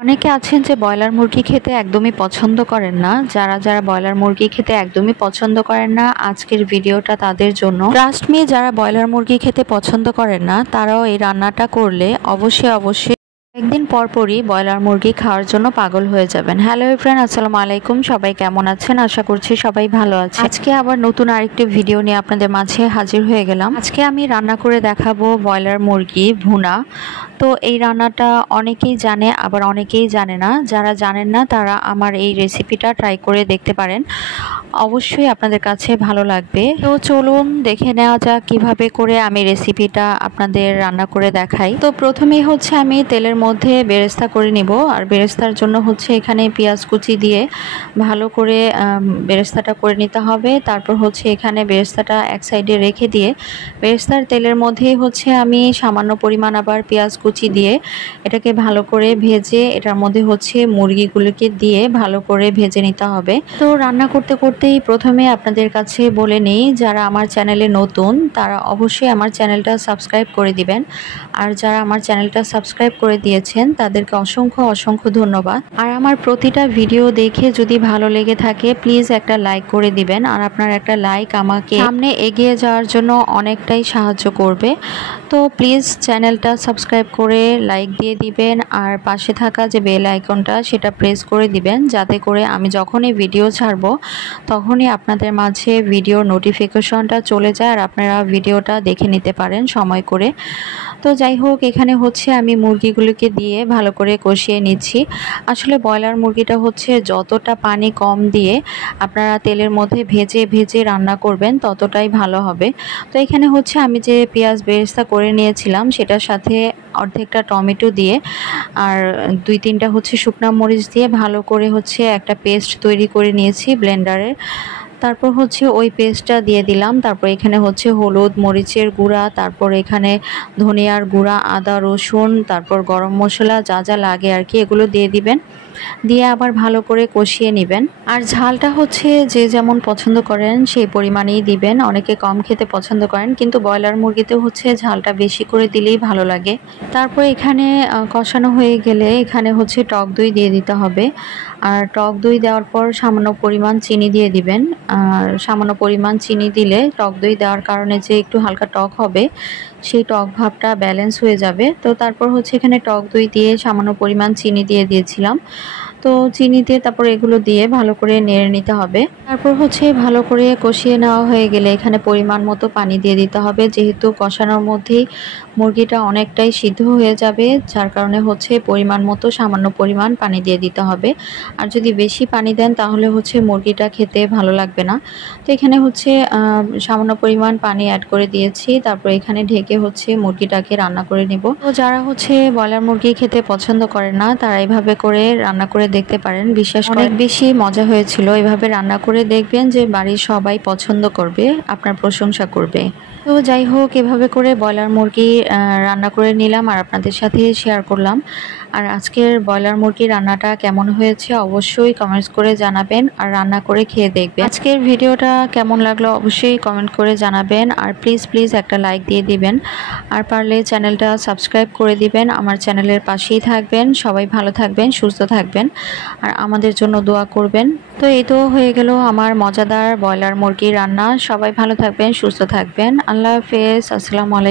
অনেকে আছেন যে ব্রয়লার মুরগি খেতে একদমই পছন্দ করেন না। যারা ব্রয়লার মুরগি খেতে একদমই পছন্দ করেন না, আজকের ভিডিওটা তাদের জন্য। ট্রাস্ট মি, যারা ব্রয়লার মুরগি খেতে পছন্দ করেন না তারাও এই রান্নাটা করলে অবশ্যই একদিন পরপরই ব্রয়লার মুরগি খাওয়ার জন্য পাগল হয়ে যাবেন। হ্যালো ফ্রেন্ড, আসসালামু আলাইকুম। সবাই কেমন আছেন? আশা করছি সবাই ভালো আছে। আজকে আবার নতুন আরেকটি ভিডিও নিয়ে আপনাদের মাঝে হাজির হয়ে গেলাম। আজকে আমি রান্না করে দেখাবো ব্রয়লার মুরগি ভুনা। তো এই রান্নাটা অনেকেই জানে, আবার অনেকেই জানে না। যারা জানেন না তারা আমার এই রেসিপিটা ট্রাই করে দেখতে পারেন, অবশ্যই আপনাদের কাছে ভালো লাগবে। তো চলুন দেখে নেওয়া যাক কিভাবে করে আমি রেসিপিটা আপনাদের রান্না করে দেখাই। তো প্রথমেই হচ্ছে আমি তেলের মধ্যে বেরেস্তা করে নিব। আর বেরেস্তার জন্য হচ্ছে এখানে পেঁয়াজ কুচি দিয়ে ভালো করে বেরেস্তাটা করে নিতে হবে। তারপর হচ্ছে এখানে বেরেস্তাটা এক সাইডে রেখে দিয়ে বেরেস্তার তেলের মধ্যেই হচ্ছে আমি সামান্য পরিমাণ আবার পেঁয়াজ কুচি দিয়ে এটাকে ভালো করে ভেজে এটার মধ্যে হচ্ছে মুরগিগুলোকে দিয়ে ভালো করে ভেজে নিতে হবে। তো রান্না করতে করতেই প্রথমে আপনাদের কাছে বলে নেই, যারা আমার চ্যানেলে নতুন তারা অবশ্যই আমার চ্যানেলটা সাবস্ক্রাইব করে দিবেন। আর যারা আমার চ্যানেলটা সাবস্ক্রাইব করে দিয়েছেন তাদেরকে অসংখ্য ধন্যবাদ। আর আমার প্রতিটা ভিডিও দেখে যদি ভালো লেগে থাকে প্লিজ একটা লাইক করে দিবেন। আর আপনার একটা লাইক আমাকে সামনে এগিয়ে যাওয়ার জন্য অনেকটাই সাহায্য করবে। তো প্লিজ চ্যানেলটা সাবস্ক্রাইব করে লাইক দিয়ে দিবেন। আর পাশে থাকা যে বেল আইকনটা সেটা প্রেস করে দিবেন, যাতে করে আমি যখনই ভিডিও ছাড়বো তখনই আপনাদের মাঝে ভিডিওর নোটিফিকেশনটা চলে যায় আর আপনারা ভিডিওটা দেখে নিতে পারেন সময় করে। তো যাই হোক, এখানে হচ্ছে আমি মুরগিগুলোকে দিয়ে ভালো করে কষিয়ে নিচ্ছি। আসলে ব্রয়লার মুরগিটা হচ্ছে যতটা পানি কম দিয়ে আপনারা তেলের মধ্যে ভেজে রান্না করবেন ততটাই ভালো হবে। তো এখানে হচ্ছে আমি যে পেঁয়াজ বেরেস্তা করে নিয়েছিলাম সেটার সাথে অর্ধেকটা টমেটো দিয়ে আর 2-3টা হচ্ছে শুকনা মরিচ দিয়ে ভালো করে হচ্ছে একটা পেস্ট তৈরি করে নিয়েছি ব্লেন্ডারে। তারপর হচ্ছে ওই পেস্টটা দিয়ে দিলাম। তারপর এখানে হচ্ছে হলুদ, মরিচের গুঁড়া, তারপর এখানে ধনিয়ার গুঁড়া, আদা রসুন, তারপর গরম মশলা যা যা লাগে আর কি এগুলো দিয়ে দিবেন। দিয়ে আবার ভালো করে কষিয়ে নেবেন। আর ঝালটা হচ্ছে যে যেমন পছন্দ করেন সেই পরিমাণেই দিবেন। অনেকে কম খেতে পছন্দ করেন, কিন্তু ব্রয়লার মুরগিতে হচ্ছে ঝালটা বেশি করে দিলেই ভালো লাগে। তারপর এখানে কষানো হয়ে গেলে এখানে হচ্ছে টক দই দিয়ে দিতে হবে। আর টক দই দেওয়ার পর সামান্য পরিমাণ চিনি দিয়ে দিবেন। আর সামান্য পরিমাণ চিনি দিলে টক দই দেওয়ার কারণে যে একটু হালকা টক হবে সেই টক ভাবটা ব্যালেন্স হয়ে যাবে। তো তারপর হচ্ছে এখানে টক দই দিয়ে সামান্য পরিমাণ চিনি দিয়ে দিয়েছিলাম। তো চিনি দিয়ে তারপর এগুলো দিয়ে ভালো করে নেড়ে নিতে হবে। তারপর হচ্ছে ভালো করে কষিয়ে নেওয়া হয়ে গেলে এখানে পরিমাণ মতো পানি দিয়ে দিতে হবে, যেহেতু কষানোর মধ্যেই মুরগিটা অনেকটাই সিদ্ধ হয়ে যাবে, যার কারণে হচ্ছে পরিমাণ মতো সামান্য পরিমাণ পানি দিয়ে দিতে হবে। আর যদি বেশি পানি দেন তাহলে হচ্ছে মুরগিটা খেতে ভালো লাগবে না। তো এখানে হচ্ছে সামান্য পরিমাণ পানি অ্যাড করে দিয়েছি। তারপর এখানে ঢেকে হচ্ছে মুরগিটাকে রান্না করে নেব। তো যারা হচ্ছে ব্রয়লার মুরগি খেতে পছন্দ করে না তারা এইভাবে করে রান্না করে দেখতে পারেন। বিশেষ করে অনেক বেশি মজা হয়েছিল। এভাবে রান্না করে দেখবেন যে বাড়ির সবাই পছন্দ করবে, আপনার প্রশংসা করবে। তো যাই হোক, এভাবে করে ব্রয়লার মুরগি রান্না করে নিলাম আর আপনাদের সাথে শেয়ার করলাম। আর আজকের ব্রয়লার মুরগি রান্নাটা কেমন হয়েছে অবশ্যই কমেন্টস করে জানাবেন আর রান্না করে খেয়ে দেখবেন। আজকের ভিডিওটা কেমন লাগলো অবশ্যই কমেন্ট করে জানাবেন। আর প্লিজ একটা লাইক দিয়ে দিবেন। আর পারলে চ্যানেলটা সাবস্ক্রাইব করে দিবেন। আমার চ্যানেলের পাশেই থাকবেন। সবাই ভালো থাকবেন, সুস্থ থাকবেন আর আমাদের জন্য দোয়া করবেন। তো এই তো হয়ে গেল আমার মজাদার ব্রয়লার মুরগি রান্না। সবাই ভালো থাকবেন, সুস্থ থাকবেন। আল্লাহ হাফেজ, আসসালামু আলাইকুম।